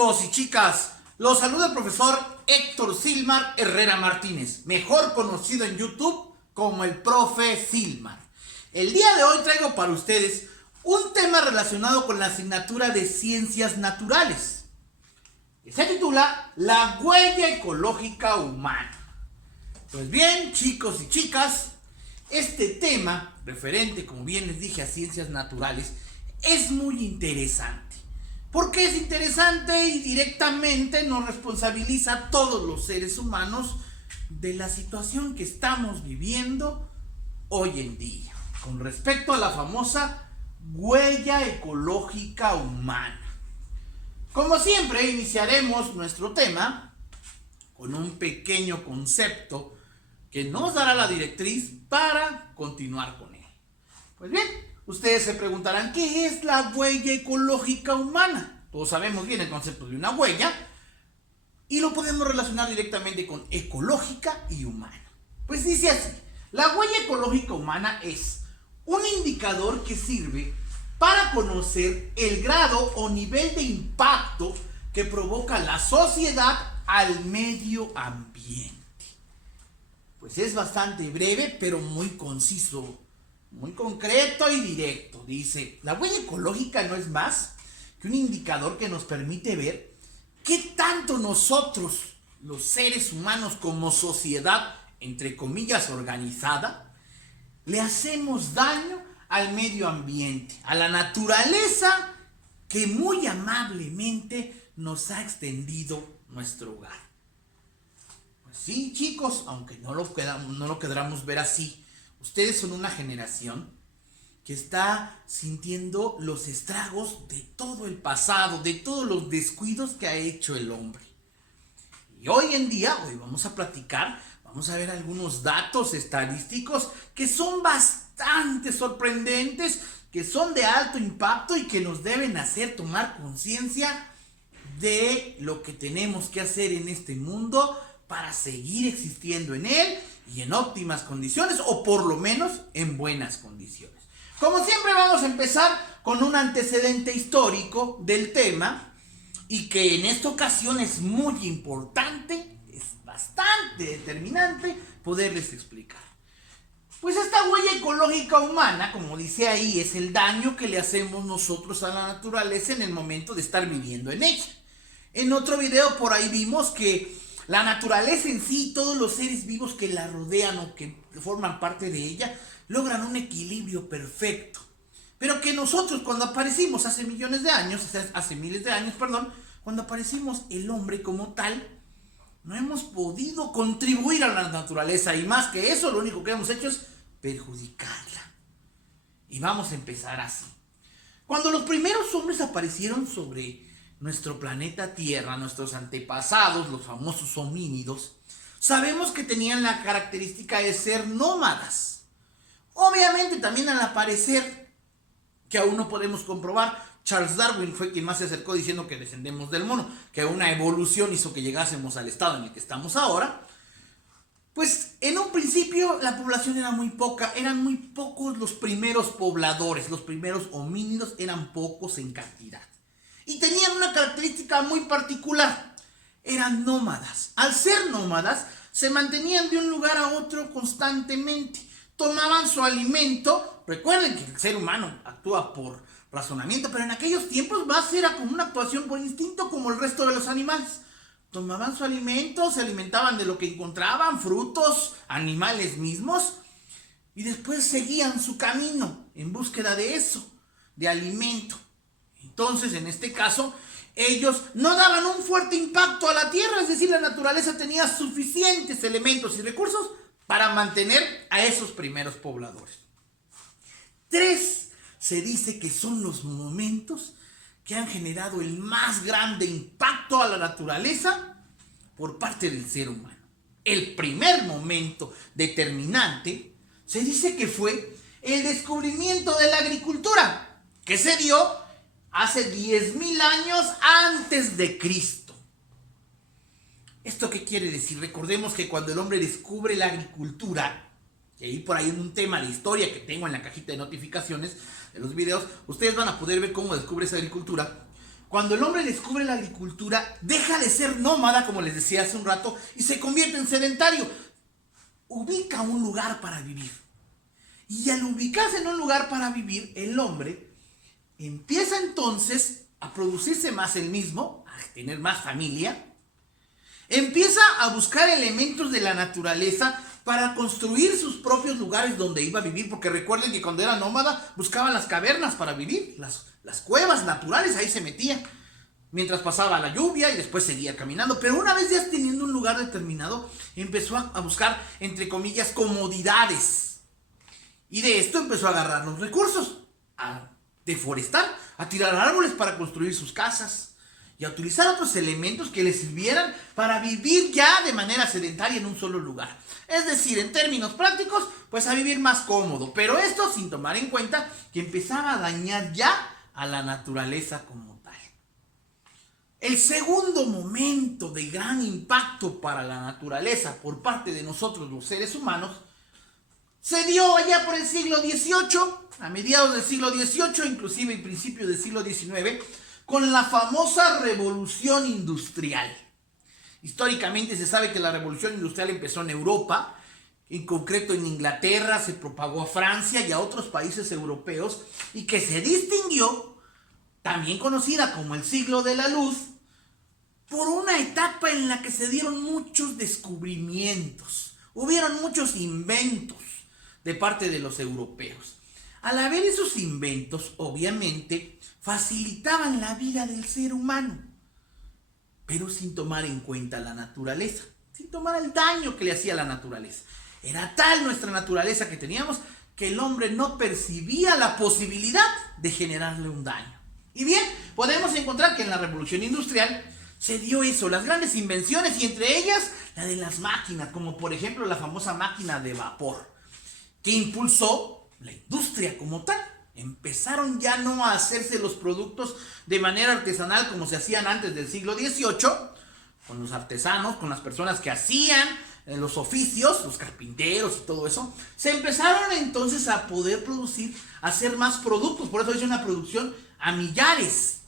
chicos y chicas? Los saluda el profesor Héctor Silmar Herrera Martínez, mejor conocido en YouTube como el Profe Silmar. El día de hoy traigo para ustedes un tema relacionado con la asignatura de Ciencias Naturales, que se titula La huella ecológica humana. Pues bien, chicos y chicas, este tema, referente, como bien les dije, a Ciencias Naturales, es muy interesante. Porque es interesante y directamente nos responsabiliza a todos los seres humanos de la situación que estamos viviendo hoy en día, con respecto a la famosa huella ecológica humana. Como siempre, iniciaremos nuestro tema con un pequeño concepto que nos dará la directriz para continuar con él. Pues bien, ustedes se preguntarán, ¿qué es la huella ecológica humana? Todos sabemos bien el concepto de una huella y lo podemos relacionar directamente con ecológica y humana. Pues dice así, la huella ecológica humana es un indicador que sirve para conocer el grado o nivel de impacto que provoca la sociedad al medio ambiente. Pues es bastante breve, pero muy conciso, muy concreto y directo. Dice, la huella ecológica no es más que un indicador que nos permite ver qué tanto nosotros, los seres humanos como sociedad, entre comillas, organizada, le hacemos daño al medio ambiente, a la naturaleza que muy amablemente nos ha extendido nuestro hogar. Pues sí, chicos, aunque no lo queramos ver así, ustedes son una generación que está sintiendo los estragos de todo el pasado, de todos los descuidos que ha hecho el hombre. Y hoy en día, hoy vamos a platicar, vamos a ver algunos datos estadísticos que son bastante sorprendentes, que son de alto impacto y que nos deben hacer tomar conciencia de lo que tenemos que hacer en este mundo para seguir existiendo en él y en óptimas condiciones, o por lo menos en buenas condiciones. Como siempre, vamos a empezar con un antecedente histórico del tema y que en esta ocasión es muy importante, es bastante determinante poderles explicar. Pues esta huella ecológica humana, como dice ahí, es el daño que le hacemos nosotros a la naturaleza en el momento de estar viviendo en ella. En otro video por ahí vimos que la naturaleza en sí, todos los seres vivos que la rodean o que forman parte de ella, logran un equilibrio perfecto. Pero que nosotros, cuando aparecimos hace miles de años, cuando aparecimos el hombre como tal, no hemos podido contribuir a la naturaleza, y más que eso, lo único que hemos hecho es perjudicarla. Y vamos a empezar así. Cuando los primeros hombres aparecieron sobre nuestro planeta Tierra, nuestros antepasados, los famosos homínidos, sabemos que tenían la característica de ser nómadas. Obviamente también al aparecer, que aún no podemos comprobar, Charles Darwin fue quien más se acercó diciendo que descendemos del mono, que una evolución hizo que llegásemos al estado en el que estamos ahora. Pues en un principio la población era muy poca, eran muy pocos los primeros pobladores, los primeros homínidos eran pocos en cantidad. Y tenían una característica muy particular, eran nómadas. Al ser nómadas, se mantenían de un lugar a otro constantemente, tomaban su alimento. Recuerden que el ser humano actúa por razonamiento, pero en aquellos tiempos más era como una actuación por instinto como el resto de los animales. Tomaban su alimento, se alimentaban de lo que encontraban, frutos, animales mismos, y después seguían su camino en búsqueda de eso, de alimento. Entonces, en este caso, ellos no daban un fuerte impacto a la tierra, es decir, la naturaleza tenía suficientes elementos y recursos para mantener a esos primeros pobladores. 3 se dice que son los momentos que han generado el más grande impacto a la naturaleza por parte del ser humano. El primer momento determinante se dice que fue el descubrimiento de la agricultura, que se dio hace 10,000 años antes de Cristo. ¿Esto qué quiere decir? Recordemos que cuando el hombre descubre la agricultura, y ahí por ahí en un tema de historia que tengo en la cajita de notificaciones de los videos, ustedes van a poder ver cómo descubre esa agricultura. Cuando el hombre descubre la agricultura, deja de ser nómada, como les decía hace un rato, y se convierte en sedentario. Ubica un lugar para vivir. Y al ubicarse en un lugar para vivir, el hombre empieza entonces a producirse más él mismo, a tener más familia. Empieza a buscar elementos de la naturaleza para construir sus propios lugares donde iba a vivir, porque recuerden que cuando era nómada buscaba las cavernas para vivir, las cuevas naturales, ahí se metía, mientras pasaba la lluvia y después seguía caminando. Pero una vez ya teniendo un lugar determinado, empezó a buscar, entre comillas, comodidades. Y de esto empezó a agarrar los recursos, a deforestar, a tirar árboles para construir sus casas y a utilizar otros elementos que le sirvieran para vivir ya de manera sedentaria en un solo lugar. Es decir, en términos prácticos, pues a vivir más cómodo, pero esto sin tomar en cuenta que empezaba a dañar ya a la naturaleza como tal. El segundo momento de gran impacto para la naturaleza por parte de nosotros los seres humanos se dio allá por el siglo XVIII, a mediados del siglo XVIII, inclusive en principios del siglo XIX, con la famosa Revolución Industrial. Históricamente se sabe que la Revolución Industrial empezó en Europa, en concreto en Inglaterra, se propagó a Francia y a otros países europeos, y que se distinguió, también conocida como el siglo de la luz, por una etapa en la que se dieron muchos descubrimientos, hubieron muchos inventos de parte de los europeos. Al haber esos inventos, obviamente, facilitaban la vida del ser humano, pero sin tomar en cuenta la naturaleza, sin tomar el daño que le hacía la naturaleza. Era tal nuestra naturaleza que teníamos que el hombre no percibía la posibilidad de generarle un daño. Y bien, podemos encontrar que en la Revolución Industrial se dio eso, las grandes invenciones, y entre ellas la de las máquinas, como por ejemplo la famosa máquina de vapor, que impulsó la industria como tal. Empezaron ya no a hacerse los productos de manera artesanal como se hacían antes del siglo XVIII, con los artesanos, con las personas que hacían los oficios, los carpinteros y todo eso. Se empezaron entonces a poder producir, a hacer más productos, por eso es una producción a millares.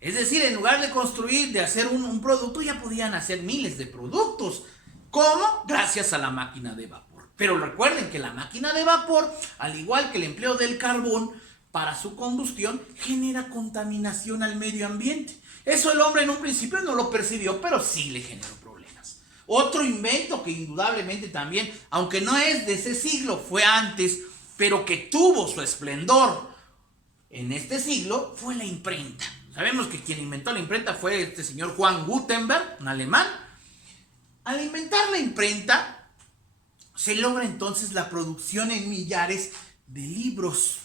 Es decir, en lugar de construir, de hacer un producto, ya podían hacer miles de productos. ¿Cómo? Gracias a la máquina de vapor. Pero recuerden que la máquina de vapor, al igual que el empleo del carbón para su combustión, genera contaminación al medio ambiente. Eso el hombre en un principio no lo percibió, pero sí le generó problemas. Otro invento que indudablemente también, aunque no es de ese siglo, fue antes, pero que tuvo su esplendor en este siglo, fue la imprenta. Sabemos que quien inventó la imprenta fue este señor Juan Gutenberg, un alemán. Al inventar la imprenta, se logra entonces la producción en millares de libros.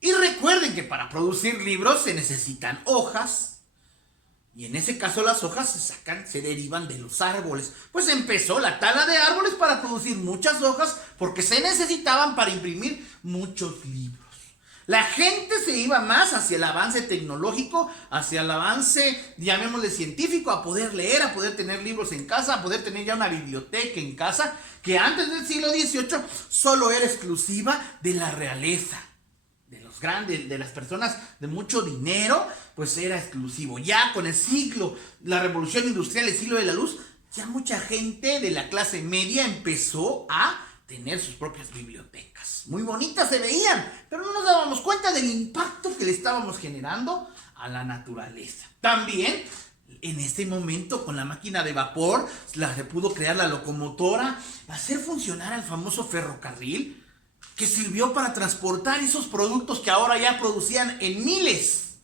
Y recuerden que para producir libros se necesitan hojas, y en ese caso las hojas se derivan de los árboles. Pues empezó la tala de árboles para producir muchas hojas, porque se necesitaban para imprimir muchos libros. La gente se iba más hacia el avance tecnológico, hacia el avance, llamémosle científico, a poder leer, a poder tener libros en casa, a poder tener ya una biblioteca en casa, que antes del siglo XVIII solo era exclusiva de la realeza, de los grandes, de las personas de mucho dinero, pues era exclusivo. Ya con el siglo, la Revolución Industrial, el siglo de la luz, ya mucha gente de la clase media empezó a tener sus propias bibliotecas. Muy bonitas se veían, pero no nos dábamos cuenta del impacto que le estábamos generando a la naturaleza. También, en este momento, con la máquina de vapor, se pudo crear la locomotora, hacer funcionar al famoso ferrocarril, que sirvió para transportar esos productos que ahora ya producían en miles.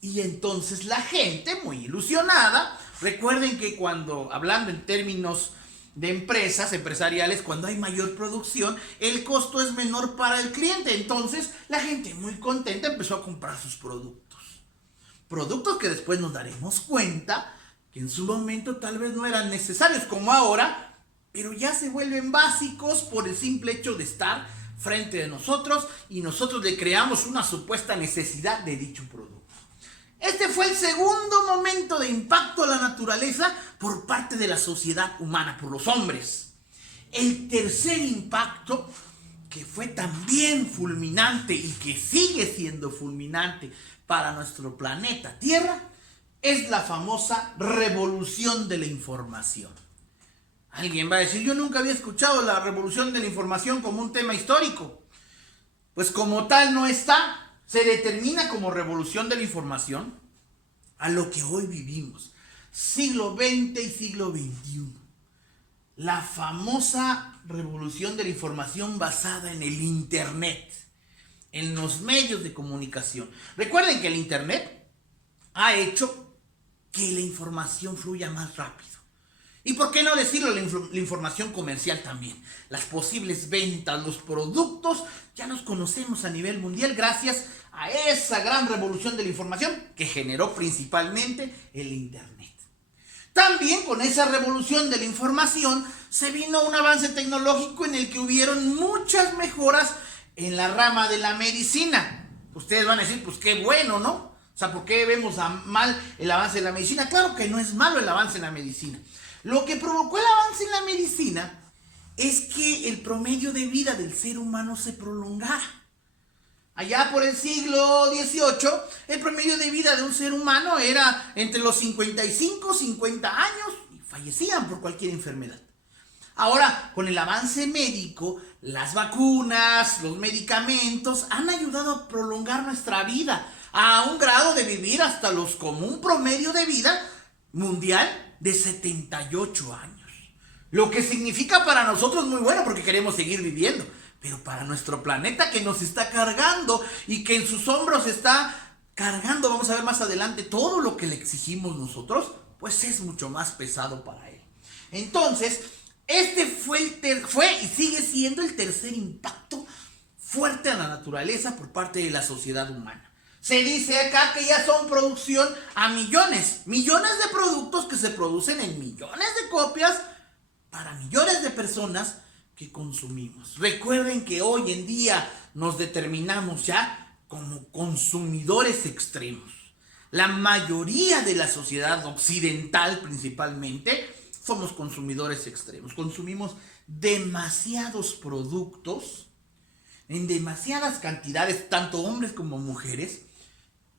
Y entonces la gente, muy ilusionada, recuerden que cuando, hablando en términos de empresas empresariales, cuando hay mayor producción, el costo es menor para el cliente. Entonces la gente muy contenta empezó a comprar sus productos. Productos que después nos daremos cuenta que en su momento tal vez no eran necesarios como ahora, pero ya se vuelven básicos por el simple hecho de estar frente de nosotros, y nosotros le creamos una supuesta necesidad de dicho producto. Este fue el segundo momento de impacto a la naturaleza por parte de la sociedad humana, por los hombres. El tercer impacto que fue también fulminante y que sigue siendo fulminante para nuestro planeta Tierra, es la famosa revolución de la información. Alguien va a decir, yo nunca había escuchado la revolución de la información como un tema histórico. Pues como tal no está. Se determina como revolución de la información a lo que hoy vivimos. Siglo XX y siglo XXI. La famosa revolución de la información basada en el Internet, en los medios de comunicación. Recuerden que el Internet ha hecho que la información fluya más rápido. Y por qué no decirlo, la información comercial también. Las posibles ventas, los productos, ya nos conocemos a nivel mundial gracias a esa gran revolución de la información que generó principalmente el Internet. También con esa revolución de la información se vino un avance tecnológico en el que hubieron muchas mejoras en la rama de la medicina. Ustedes van a decir, pues qué bueno, ¿no? O sea, ¿por qué vemos mal el avance de la medicina? Claro que no es malo el avance en la medicina. Lo que provocó el avance en la medicina es que el promedio de vida del ser humano se prolongara. Allá por el siglo XVIII, el promedio de vida de un ser humano era entre los 55 y 50 años y fallecían por cualquier enfermedad. Ahora, con el avance médico, las vacunas, los medicamentos han ayudado a prolongar nuestra vida a un grado de vivir hasta los como un promedio de vida mundial de 78 años. Lo que significa para nosotros muy bueno porque queremos seguir viviendo. Pero para nuestro planeta que nos está cargando y que en sus hombros está cargando, vamos a ver más adelante, todo lo que le exigimos nosotros, pues es mucho más pesado para él. Entonces, este fue y sigue siendo el tercer impacto fuerte a la naturaleza por parte de la sociedad humana. Se dice acá que ya son producción a millones de productos que se producen en millones de copias para millones de personas que consumimos. Recuerden que hoy en día nos determinamos ya como consumidores extremos. La mayoría de la sociedad occidental principalmente somos consumidores extremos. Consumimos demasiados productos en demasiadas cantidades, tanto hombres como mujeres,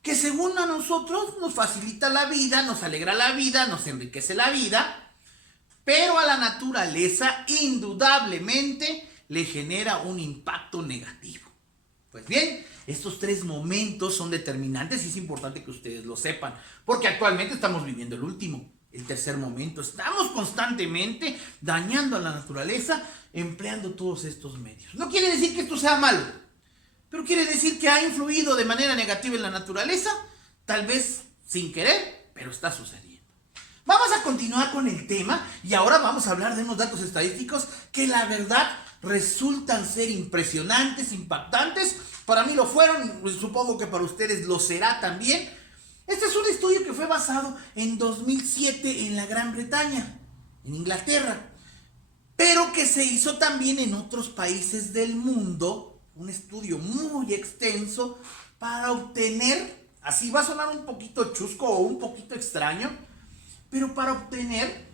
que según a nosotros nos facilita la vida, nos alegra la vida, nos enriquece la vida, pero a la naturaleza indudablemente le genera un impacto negativo. Pues bien, estos tres momentos son determinantes y es importante que ustedes lo sepan, porque actualmente estamos viviendo el último, el tercer momento. Estamos constantemente dañando a la naturaleza empleando todos estos medios. No quiere decir que esto sea malo, pero quiere decir que ha influido de manera negativa en la naturaleza, tal vez sin querer, pero está sucediendo. Vamos a continuar con el tema y ahora vamos a hablar de unos datos estadísticos que la verdad resultan ser impresionantes, impactantes. Para mí lo fueron, supongo que para ustedes lo será también. Este es un estudio que fue basado en 2007 en la Gran Bretaña, en Inglaterra, pero que se hizo también en otros países del mundo. Un estudio muy extenso para obtener, así va a sonar un poquito chusco o un poquito extraño, pero para obtener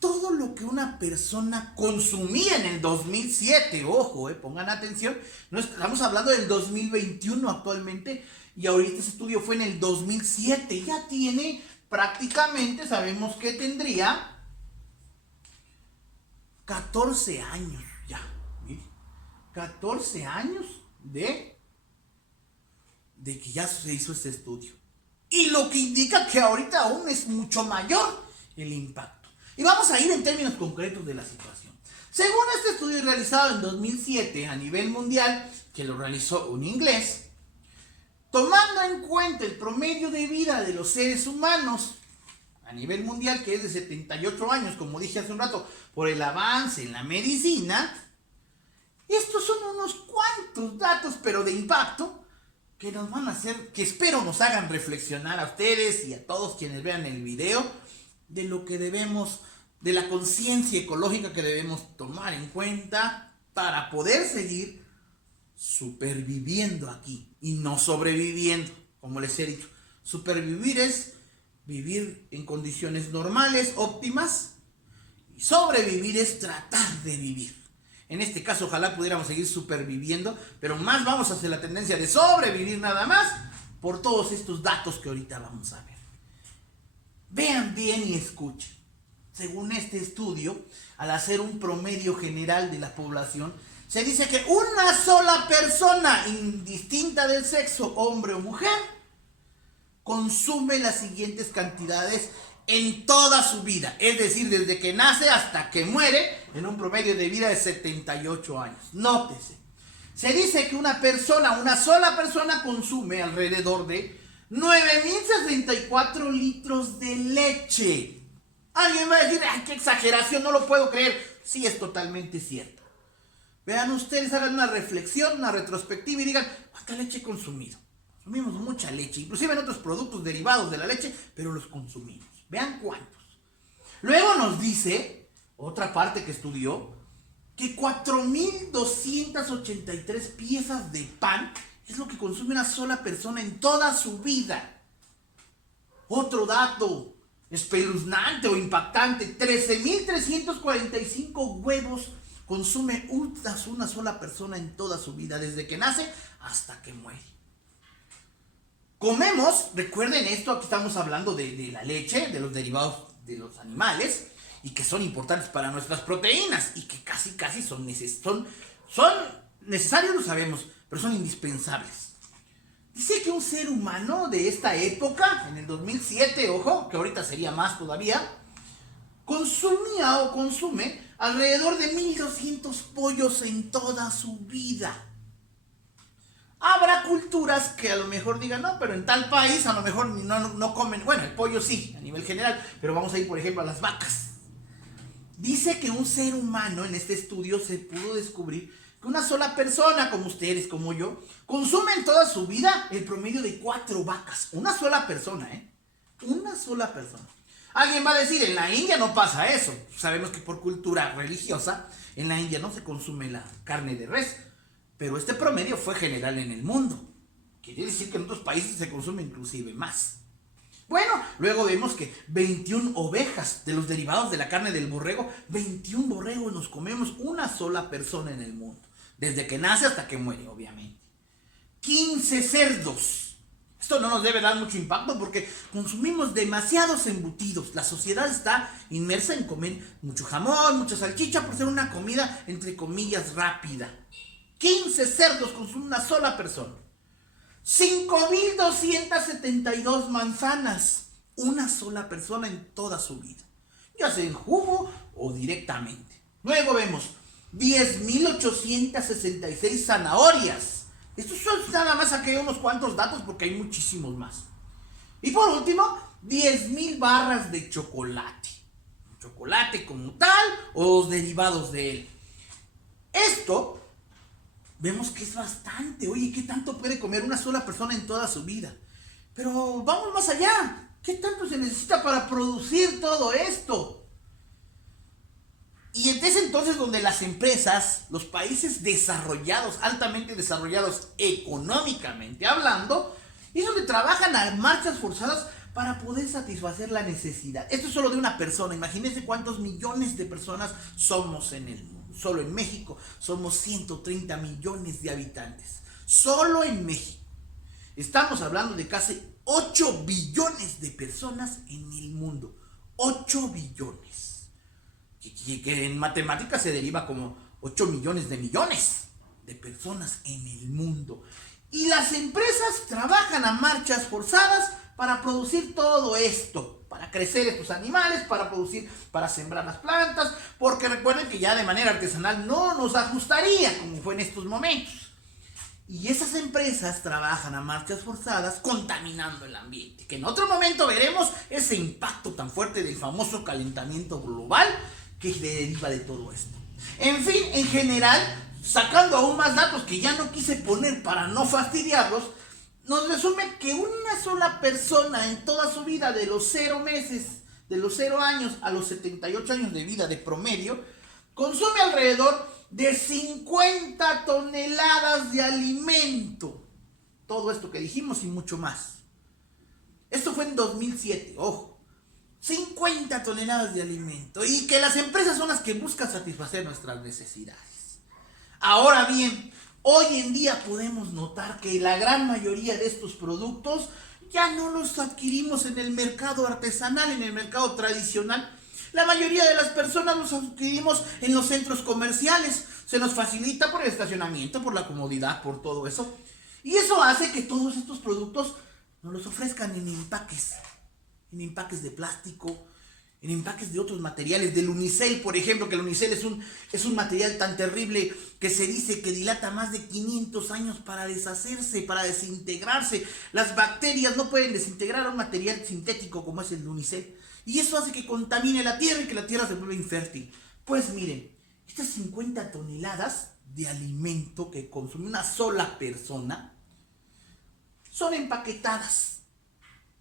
todo lo que una persona consumía en el 2007, ojo, pongan atención, no estamos hablando del 2021 actualmente, y ahorita ese estudio fue en el 2007, ya tiene prácticamente, sabemos que tendría 14 años ya, ¿sí? 14 años de que ya se hizo este estudio. Y lo que indica que ahorita aún es mucho mayor el impacto. Y vamos a ir en términos concretos de la situación. Según este estudio realizado en 2007 a nivel mundial, que lo realizó un inglés, tomando en cuenta el promedio de vida de los seres humanos a nivel mundial, que es de 78 años, como dije hace un rato, por el avance en la medicina, estos son unos cuantos datos, pero de impacto, que nos van a hacer, que espero nos hagan reflexionar a ustedes y a todos quienes vean el video, de lo que debemos, de la conciencia ecológica que debemos tomar en cuenta para poder seguir superviviendo aquí y no sobreviviendo, como les he dicho. Supervivir es vivir en condiciones normales, óptimas, y sobrevivir es tratar de vivir. En este caso, ojalá pudiéramos seguir superviviendo, pero más vamos hacia la tendencia de sobrevivir nada más por todos estos datos que ahorita vamos a ver. Vean bien y escuchen. Según este estudio, al hacer un promedio general de la población, se dice que una sola persona, indistinta del sexo, hombre o mujer, consume las siguientes cantidades en toda su vida, es decir, desde que nace hasta que muere, en un promedio de vida de 78 años. Nótese, se dice que una sola persona consume alrededor de 9.064 litros de leche. Alguien va a decir, ¡ay, qué exageración! No lo puedo creer. Sí, es totalmente cierto. Vean ustedes, hagan una reflexión, una retrospectiva y digan, ¿cuánta leche he consumido? Consumimos mucha leche, inclusive en otros productos derivados de la leche, pero los consumimos. Vean cuántos. Luego nos dice, otra parte que estudió, que 4.283 piezas de pan es lo que consume una sola persona en toda su vida. Otro dato espeluznante o impactante, 13.345 huevos consume una sola persona en toda su vida, desde que nace hasta que muere. Comemos, recuerden esto, aquí estamos hablando de la leche, de los derivados de los animales, y que son importantes para nuestras proteínas, y que casi son necesarios, lo sabemos, pero son indispensables. Dice que un ser humano de esta época, en el 2007, ojo, que ahorita sería más todavía, consumía o consume alrededor de 1.200 pollos en toda su vida. Habrá culturas que a lo mejor digan, no, pero en tal país a lo mejor no comen, bueno, el pollo sí, a nivel general, pero vamos a ir, por ejemplo, a las vacas. Dice que un ser humano, en este estudio se pudo descubrir que una sola persona, como ustedes, como yo, consume en toda su vida el promedio de 4 vacas. Una sola persona, Una sola persona. Alguien va a decir, en la India no pasa eso. Sabemos que por cultura religiosa, en la India no se consume la carne de res. Pero este promedio fue general en el mundo. Quiere decir que en otros países se consume inclusive más. Bueno, luego vemos que 21 ovejas de los derivados de la carne del borrego, 21 borregos nos comemos una sola persona en el mundo. Desde que nace hasta que muere, obviamente. 15 cerdos. Esto no nos debe dar mucho impacto porque consumimos demasiados embutidos. La sociedad está inmersa en comer mucho jamón, mucha salchicha por ser una comida, entre comillas, rápida. 15 cerdos consume una sola persona. 5.272 manzanas. Una sola persona en toda su vida. Ya sea en jugo o directamente. Luego vemos 10.866 zanahorias. Estos son nada más aquí unos cuantos datos porque hay muchísimos más. Y por último, 10.000 barras de chocolate. Chocolate como tal o los derivados de él. Esto vemos que es bastante. Oye, ¿qué tanto puede comer una sola persona en toda su vida? Pero vamos más allá. ¿Qué tanto se necesita para producir todo esto? Y es entonces donde las empresas, los países desarrollados, altamente desarrollados económicamente hablando, es donde trabajan a marchas forzadas para poder satisfacer la necesidad. Esto es solo de una persona. Imagínense cuántos millones de personas somos en el mundo. Solo en México somos 130 millones de habitantes. Solo en México. Estamos hablando de casi 8 billones de personas en el mundo. 8 billones. Que en matemáticas se deriva como 8 millones de personas en el mundo. Y las empresas trabajan a marchas forzadas para producir todo esto, para crecer estos animales, para producir, para sembrar las plantas, porque recuerden que ya de manera artesanal no nos ajustaría como fue en estos momentos. Y esas empresas trabajan a marchas forzadas contaminando el ambiente, que en otro momento veremos ese impacto tan fuerte del famoso calentamiento global que deriva de todo esto. En fin, en general, sacando aún más datos que ya no quise poner para no fastidiarlos, nos resume que una sola persona en toda su vida, de los 0 años a los 78 años de vida de promedio, consume alrededor de 50 toneladas de alimento. Todo esto que dijimos y mucho más. Esto fue en 2007, ojo. 50 toneladas de alimento. Y que las empresas son las que buscan satisfacer nuestras necesidades. Ahora bien, hoy en día podemos notar que la gran mayoría de estos productos ya no los adquirimos en el mercado artesanal, en el mercado tradicional. La mayoría de las personas los adquirimos en los centros comerciales. Se nos facilita por el estacionamiento, por la comodidad, por todo eso. Y eso hace que todos estos productos nos los ofrezcan en empaques de plástico, en empaques de otros materiales, del unicel, por ejemplo, que el unicel es un material tan terrible que se dice que dilata más de 500 años para deshacerse, para desintegrarse. Las bacterias no pueden desintegrar un material sintético como es el unicel. Y eso hace que contamine la tierra y que la tierra se vuelva infértil. Pues miren, estas 50 toneladas de alimento que consume una sola persona son empaquetadas.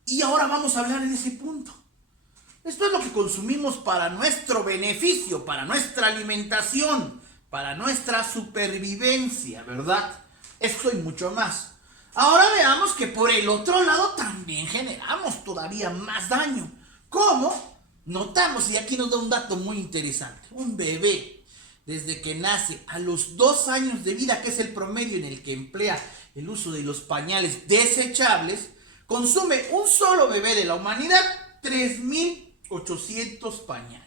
Y ahora vamos a hablar en ese punto. Esto es lo que consumimos para nuestro beneficio, para nuestra alimentación, para nuestra supervivencia, ¿verdad? Esto y mucho más. Ahora veamos que por el otro lado también generamos todavía más daño. ¿Cómo? Notamos, y aquí nos da un dato muy interesante, un bebé, desde que nace a los 2 años de vida, que es el promedio en el que emplea el uso de los pañales desechables, consume un solo bebé de la humanidad 3.800 pañales.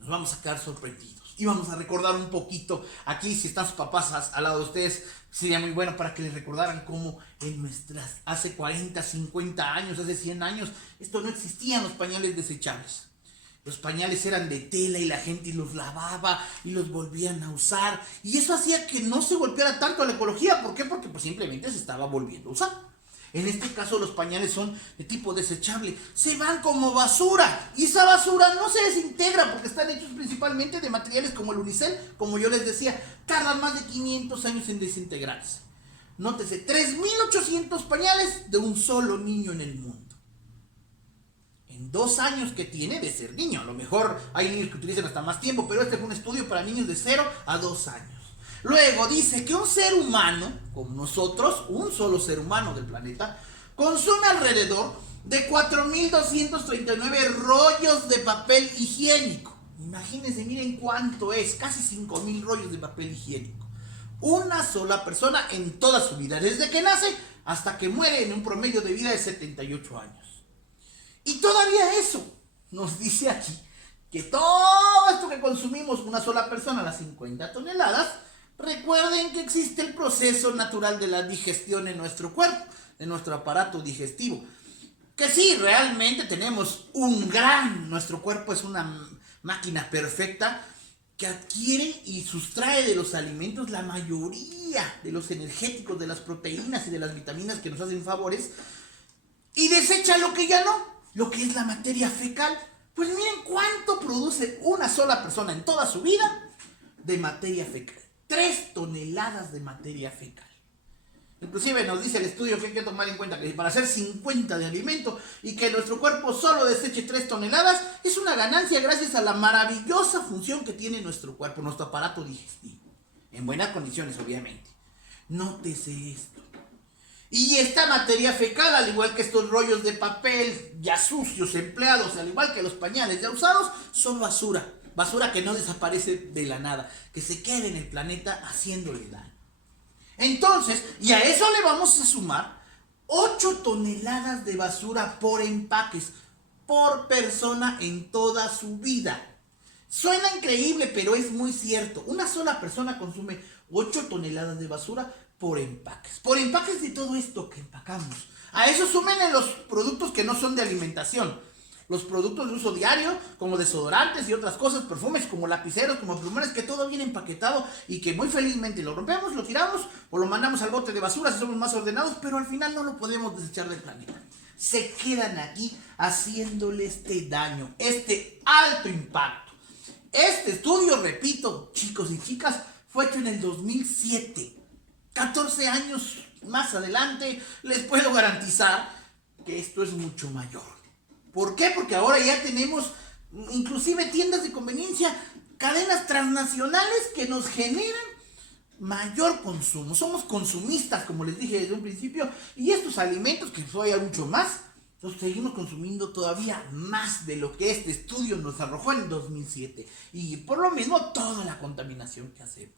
Nos vamos a quedar sorprendidos y vamos a recordar un poquito aquí, si están sus papás al lado de ustedes, sería muy bueno para que les recordaran cómo en nuestras, hace 40, 50 años, hace 100 años, esto no existían los pañales desechables. Los pañales eran de tela y la gente los lavaba y los volvían a usar. Y eso hacía que no se golpeara tanto a la ecología. ¿Por qué? Porque pues simplemente se estaba volviendo a usar. En este caso los pañales son de tipo desechable. Se van como basura. Y esa basura no se desintegra porque están hechos principalmente de materiales como el unicel. Como yo les decía, tardan más de 500 años en desintegrarse. Nótese, 3.800 pañales de un solo niño en el mundo. En 2 años que tiene de ser niño. A lo mejor hay niños que utilizan hasta más tiempo, pero este es un estudio para niños de 0 a 2 años. Luego dice que un ser humano, como nosotros, un solo ser humano del planeta, consume alrededor de 4.239 rollos de papel higiénico. Imagínense, miren cuánto es, casi 5.000 rollos de papel higiénico. Una sola persona en toda su vida, desde que nace hasta que muere en un promedio de vida de 78 años. Y todavía eso nos dice aquí que todo esto que consumimos una sola persona, las 50 toneladas, recuerden que existe el proceso natural de la digestión en nuestro cuerpo, en nuestro aparato digestivo. Que sí, realmente tenemos nuestro cuerpo es una máquina perfecta que adquiere y sustrae de los alimentos la mayoría de los energéticos, de las proteínas y de las vitaminas que nos hacen favores y desecha lo que ya no. Lo que es la materia fecal. Pues miren cuánto produce una sola persona en toda su vida de materia fecal. 3 toneladas de materia fecal. Inclusive nos dice el estudio que hay que tomar en cuenta que para hacer 50 de alimento y que nuestro cuerpo solo deseche 3 toneladas es una ganancia gracias a la maravillosa función que tiene nuestro cuerpo, nuestro aparato digestivo. En buenas condiciones, obviamente. Nótese esto. Y esta materia fecal, al igual que estos rollos de papel ya sucios, empleados, al igual que los pañales ya usados, son basura. Basura que no desaparece de la nada, que se queda en el planeta haciéndole daño. Entonces, y a eso le vamos a sumar 8 toneladas de basura por empaques, por persona en toda su vida. Suena increíble, pero es muy cierto. Una sola persona consume 8 toneladas de basura por empaques de todo esto que empacamos. A eso sumen los productos que no son de alimentación, los productos de uso diario, como desodorantes y otras cosas, perfumes, como lapiceros, como plumones, que todo viene empaquetado y que muy felizmente lo rompemos, lo tiramos o lo mandamos al bote de basura si somos más ordenados, pero al final no lo podemos desechar del planeta. Se quedan aquí haciéndole este daño, este alto impacto. Este estudio, repito, chicos y chicas, fue hecho en el 2007. 14 años más adelante les puedo garantizar que esto es mucho mayor. ¿Por qué? Porque ahora ya tenemos inclusive tiendas de conveniencia, cadenas transnacionales que nos generan mayor consumo. Somos consumistas, como les dije desde un principio, y estos alimentos, que todavía hay mucho más, Entonces seguimos consumiendo todavía más de lo que este estudio nos arrojó en 2007. Y por lo mismo toda la contaminación que hacemos.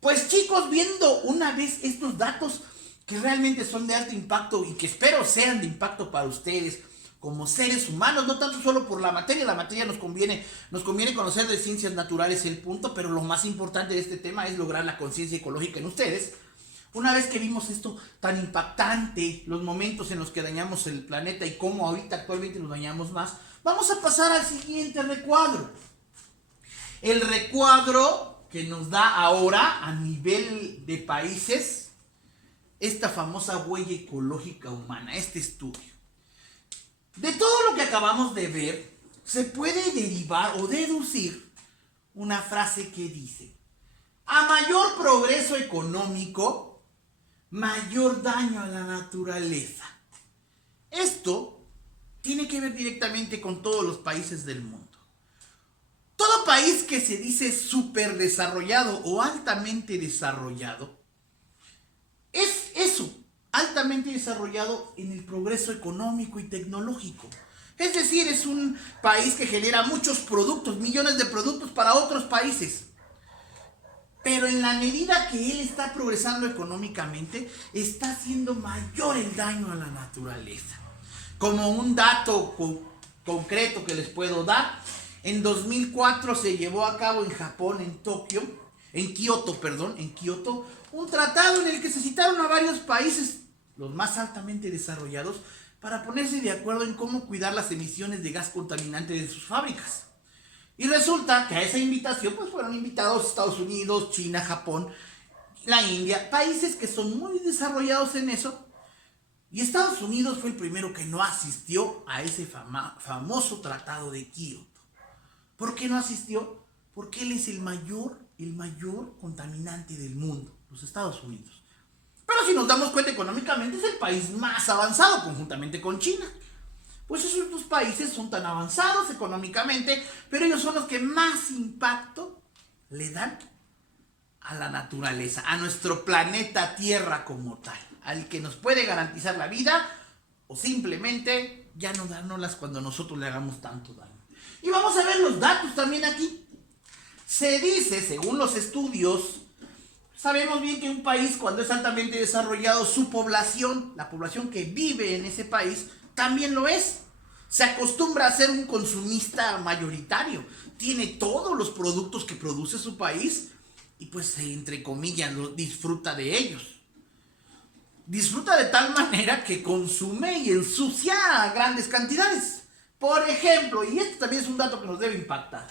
Pues chicos, viendo una vez estos datos que realmente son de alto impacto y que espero sean de impacto para ustedes como seres humanos, no tanto solo por la materia nos conviene conocer de ciencias naturales el punto, pero lo más importante de este tema es lograr la conciencia ecológica en ustedes. Una vez que vimos esto tan impactante, los momentos en los que dañamos el planeta y cómo ahorita actualmente nos dañamos más, vamos a pasar al siguiente recuadro. El recuadro que nos da ahora a nivel de países esta famosa huella ecológica humana, este estudio. De todo lo que acabamos de ver, se puede derivar o deducir una frase que dice: a mayor progreso económico, mayor daño a la naturaleza. Esto tiene que ver directamente con todos los países del mundo. Todo país que se dice súper desarrollado o altamente desarrollado es eso, altamente desarrollado en el progreso económico y tecnológico. Es decir, es un país que genera muchos productos, millones de productos para otros países. Pero en la medida que él está progresando económicamente, está haciendo mayor el daño a la naturaleza. Como un dato concreto que les puedo dar, en 2004 se llevó a cabo en Japón, en Kioto, un tratado en el que se citaron a varios países, los más altamente desarrollados, para ponerse de acuerdo en cómo cuidar las emisiones de gas contaminante de sus fábricas. Y resulta que a esa invitación pues fueron invitados Estados Unidos, China, Japón, la India, países que son muy desarrollados en eso. Y Estados Unidos fue el primero que no asistió a ese famoso tratado de Kioto. ¿Por qué no asistió? Porque él es el mayor contaminante del mundo, los Estados Unidos. Pero si nos damos cuenta económicamente es el país más avanzado conjuntamente con China. Pues esos dos países son tan avanzados económicamente, pero ellos son los que más impacto le dan a la naturaleza, a nuestro planeta Tierra como tal, al que nos puede garantizar la vida o simplemente ya no dárnoslas cuando nosotros le hagamos tanto daño. Y vamos a ver los datos también aquí. Se dice, según los estudios, sabemos bien que un país cuando es altamente desarrollado, su población, la población que vive en ese país, también lo es. Se acostumbra a ser un consumista mayoritario. Tiene todos los productos que produce su país y pues entre comillas disfruta de ellos. Disfruta de tal manera que consume y ensucia a grandes cantidades. Por ejemplo, y esto también es un dato que nos debe impactar.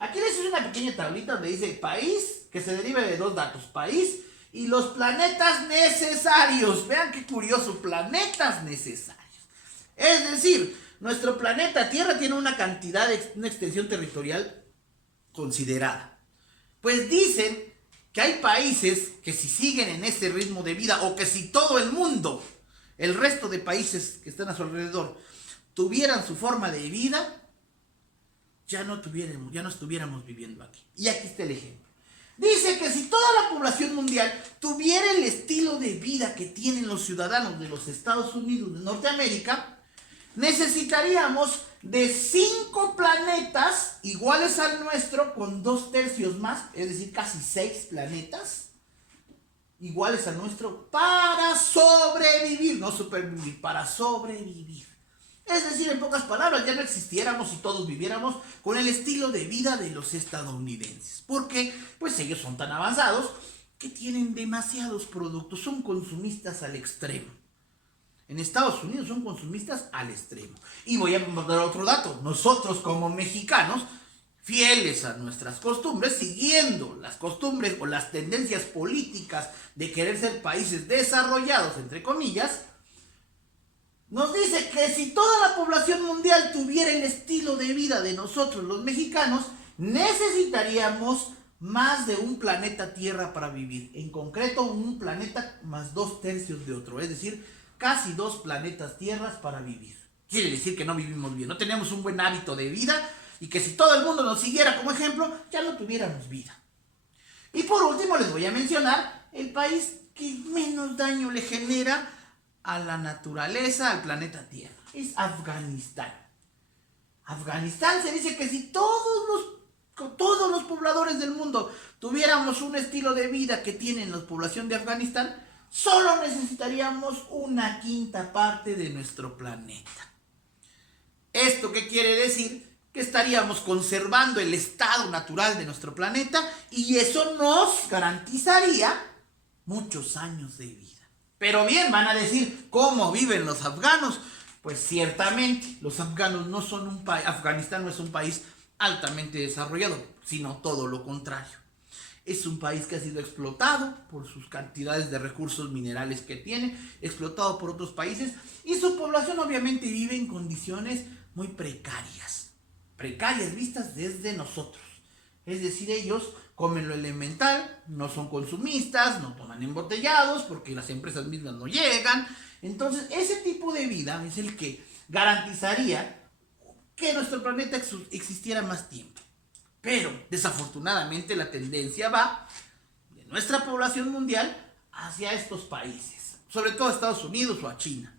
Aquí les hice una pequeña tablita donde dice país, que se deriva de dos datos, país y los planetas necesarios. Vean qué curioso, planetas necesarios. Es decir, nuestro planeta Tierra tiene una extensión territorial considerada. Pues dicen que hay países que si siguen en ese ritmo de vida o que si todo el mundo, el resto de países que están a su alrededor, tuvieran su forma de vida, ya no estuviéramos viviendo aquí. Y aquí está el ejemplo. Dice que si toda la población mundial tuviera el estilo de vida que tienen los ciudadanos de los Estados Unidos de Norteamérica, necesitaríamos de 5 planetas iguales al nuestro con 2/3 más, es decir, casi 6 planetas iguales al nuestro para sobrevivir, no supervivir, para sobrevivir. Es decir, en pocas palabras, ya no existiéramos y todos viviéramos con el estilo de vida de los estadounidenses. ¿Por qué? Pues ellos son tan avanzados que tienen demasiados productos, son consumistas al extremo. En Estados Unidos son consumistas al extremo. Y voy a dar otro dato. Nosotros como mexicanos, fieles a nuestras costumbres, siguiendo las costumbres o las tendencias políticas de querer ser países desarrollados, entre comillas, nos dice que si toda la población mundial tuviera el estilo de vida de nosotros los mexicanos, necesitaríamos más de un planeta Tierra para vivir. En concreto, un planeta más 2/3 de otro. Es decir, casi 2 planetas Tierras para vivir. Quiere decir que no vivimos bien, no tenemos un buen hábito de vida y que si todo el mundo nos siguiera como ejemplo, ya no tuviéramos vida. Y por último les voy a mencionar el país que menos daño le genera a la naturaleza, al planeta Tierra. es Afganistán. Afganistán se dice que si todos los pobladores del mundo tuviéramos un estilo de vida que tienen la población de Afganistán, solo necesitaríamos una quinta parte de nuestro planeta. ¿Esto qué quiere decir? Que estaríamos conservando el estado natural de nuestro planeta y eso nos garantizaría muchos años de vida. Pero bien, van a decir, ¿cómo viven los afganos? Pues ciertamente, los afganos no son un país, Afganistán no es un país altamente desarrollado, sino todo lo contrario. Es un país que ha sido explotado por sus cantidades de recursos minerales que tiene, explotado por otros países y su población obviamente vive en condiciones muy precarias vistas desde nosotros. Es decir, ellos comen lo elemental, no son consumistas, no toman embotellados porque las empresas mismas no llegan. Entonces, ese tipo de vida es el que garantizaría que nuestro planeta existiera más tiempo. Pero, desafortunadamente, la tendencia va de nuestra población mundial hacia estos países, sobre todo a Estados Unidos o a China.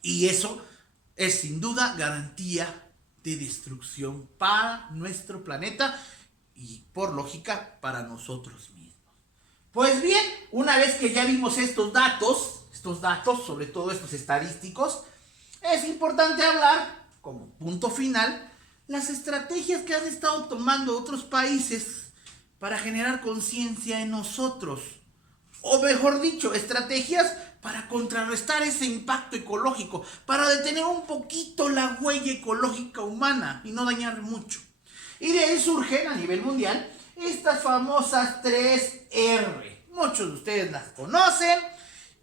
Y eso es sin duda garantía de destrucción para nuestro planeta y por lógica para nosotros mismos. Pues bien, una vez que ya vimos estos datos, sobre todo estos estadísticos, es importante hablar, como punto final, las estrategias que han estado tomando otros países para generar conciencia en nosotros. O mejor dicho, estrategias para contrarrestar ese impacto ecológico, para detener un poquito la huella ecológica humana y no dañar mucho. Y de ahí surgen a nivel mundial estas famosas 3R. Muchos de ustedes las conocen,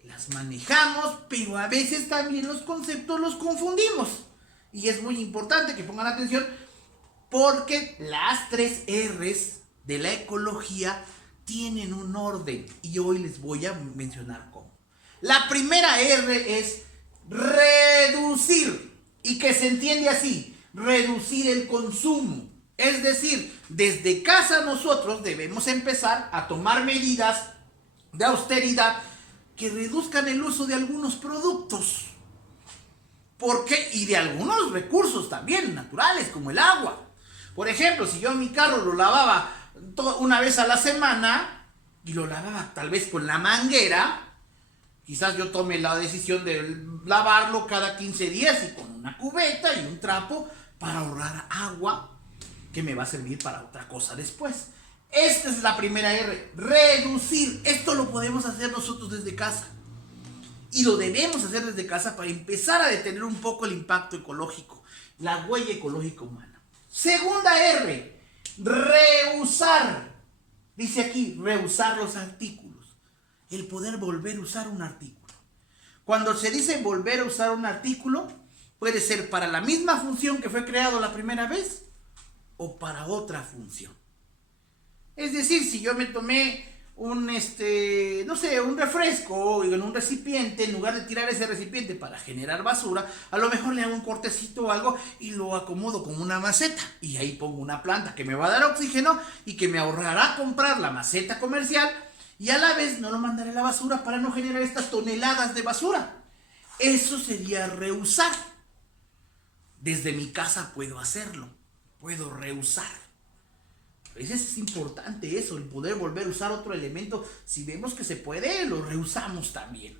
las manejamos, pero a veces también los conceptos los confundimos. Y es muy importante que pongan atención porque las 3Rs de la ecología tienen un orden y hoy les voy a mencionar cómo. La primera R es reducir y que se entiende así, reducir el consumo. Es decir, desde casa nosotros debemos empezar a tomar medidas de austeridad que reduzcan el uso de algunos productos. ¿Por qué? Y de algunos recursos también naturales como el agua. Por ejemplo, si yo mi carro lo lavaba una vez a la semana y lo lavaba tal vez con la manguera, quizás yo tome la decisión de lavarlo cada 15 días y con una cubeta y un trapo para ahorrar agua que me va a servir para otra cosa después. Esta es la primera R, reducir. Esto lo podemos hacer nosotros desde casa. Y lo debemos hacer desde casa para empezar a detener un poco el impacto ecológico, la huella ecológica humana. Segunda R, reusar. Dice aquí, reusar los artículos. El poder volver a usar un artículo. Cuando se dice volver a usar un artículo, puede ser para la misma función que fue creado la primera vez o para otra función. Es decir, si yo me tomé un refresco en un recipiente, en lugar de tirar ese recipiente para generar basura, a lo mejor le hago un cortecito o algo y lo acomodo como una maceta y ahí pongo una planta que me va a dar oxígeno y que me ahorrará comprar la maceta comercial y a la vez no lo mandaré a la basura para no generar estas toneladas de basura. Eso sería reusar. Desde mi casa puedo hacerlo, puedo reusar. A veces es importante eso, el poder volver a usar otro elemento. Si vemos que se puede, lo reusamos también.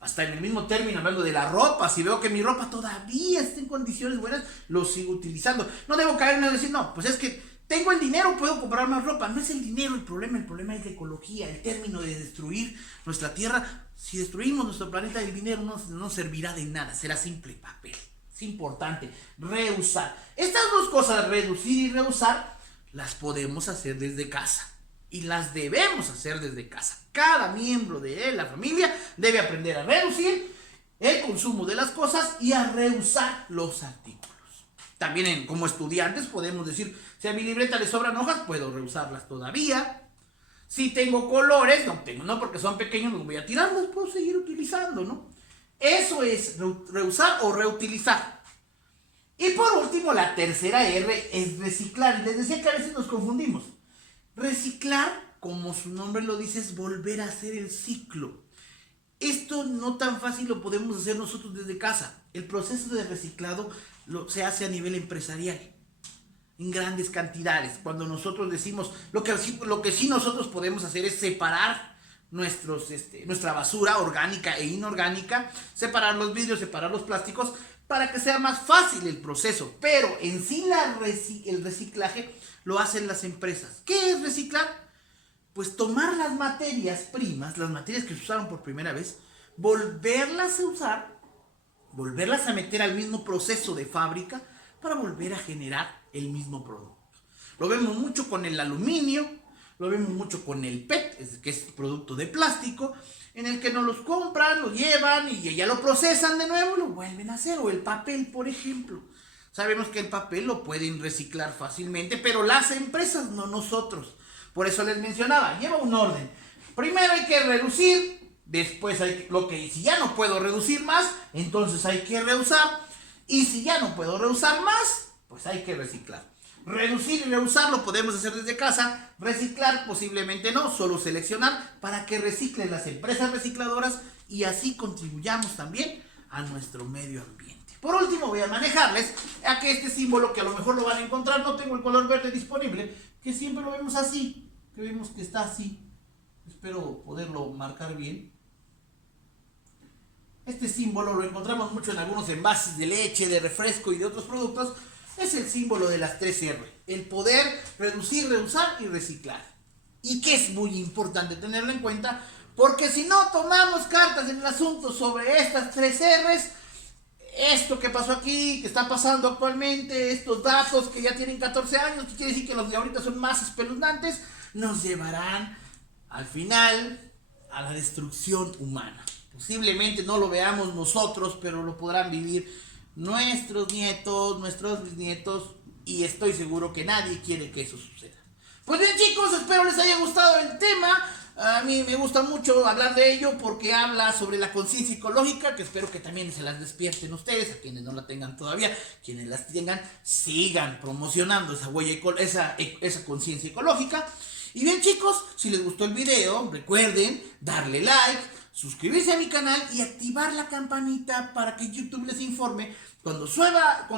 Hasta en el mismo término, hablando de la ropa, si veo que mi ropa todavía está en condiciones buenas, lo sigo utilizando. No debo caer en decir, no, pues es que tengo el dinero, puedo comprar más ropa. No es el dinero el problema es la ecología, el término de destruir nuestra tierra. Si destruimos nuestro planeta, el dinero no servirá de nada, será simple papel. Es importante, reusar. Estas dos cosas, reducir y reusar, las podemos hacer desde casa y las debemos hacer desde casa. Cada miembro de la familia debe aprender a reducir el consumo de las cosas y a reusar los artículos. También como estudiantes podemos decir, si a mi libreta le sobran hojas, puedo reusarlas todavía. Si tengo colores, no porque son pequeños, los voy a tirar, los puedo seguir utilizando, ¿no? Eso es reusar o reutilizar. Y por último, la tercera R es reciclar. Les decía que a veces nos confundimos. Reciclar, como su nombre lo dice, es volver a hacer el ciclo. Esto no tan fácil lo podemos hacer nosotros desde casa. El proceso de reciclado se hace a nivel empresarial, en grandes cantidades. Cuando nosotros decimos, lo que sí nosotros podemos hacer es separar nuestra basura orgánica e inorgánica, separar los vidrios, separar los plásticos, para que sea más fácil el proceso. Pero en sí el reciclaje lo hacen las empresas. ¿Qué es reciclar? Pues tomar las materias primas, las materias que se usaron por primera vez, volverlas a usar, volverlas a meter al mismo proceso de fábrica para volver a generar el mismo producto. Lo vemos mucho con el aluminio, lo vemos mucho con el PET, que es producto de plástico, en el que no los compran, lo llevan y ya lo procesan de nuevo y lo vuelven a hacer. O el papel, por ejemplo. Sabemos que el papel lo pueden reciclar fácilmente, pero las empresas, no nosotros. Por eso les mencionaba, lleva un orden. Primero hay que reducir, después si ya no puedo reducir más, entonces hay que reusar. Y si ya no puedo reusar más, pues hay que reciclar. Reducir y reusar lo podemos hacer desde casa. Reciclar posiblemente no, solo seleccionar para que reciclen las empresas recicladoras y así contribuyamos también a nuestro medio ambiente. Por último voy a manejarles a que este símbolo, que a lo mejor lo van a encontrar, no tengo el color verde disponible, que siempre lo vemos así, que vemos que está así. Espero poderlo marcar bien. Este símbolo lo encontramos mucho en algunos envases de leche, de refresco y de otros productos. Es el símbolo de las 3R. El poder reducir, reusar y reciclar. Y que es muy importante tenerlo en cuenta, porque si no tomamos cartas en el asunto sobre estas 3Rs, esto que pasó aquí, que está pasando actualmente, estos datos que ya tienen 14 años, que quiere decir que los de ahorita son más espeluznantes, nos llevarán al final a la destrucción humana. Posiblemente no lo veamos nosotros, pero lo podrán vivir nuestros nietos, nuestros bisnietos, y estoy seguro que nadie quiere que eso suceda. Pues bien, chicos, espero les haya gustado el tema. A mí me gusta mucho hablar de ello porque habla sobre la conciencia ecológica, que espero que también se las despierten ustedes, a quienes no la tengan todavía. Quienes las tengan, sigan promocionando esa conciencia ecológica. Y bien, chicos, si les gustó el video, recuerden darle like, suscribirse a mi canal y activar la campanita para que YouTube les informe cuando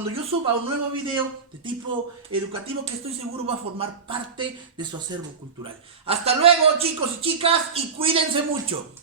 yo suba un nuevo video de tipo educativo, que estoy seguro va a formar parte de su acervo cultural. Hasta luego, chicos y chicas, y cuídense mucho.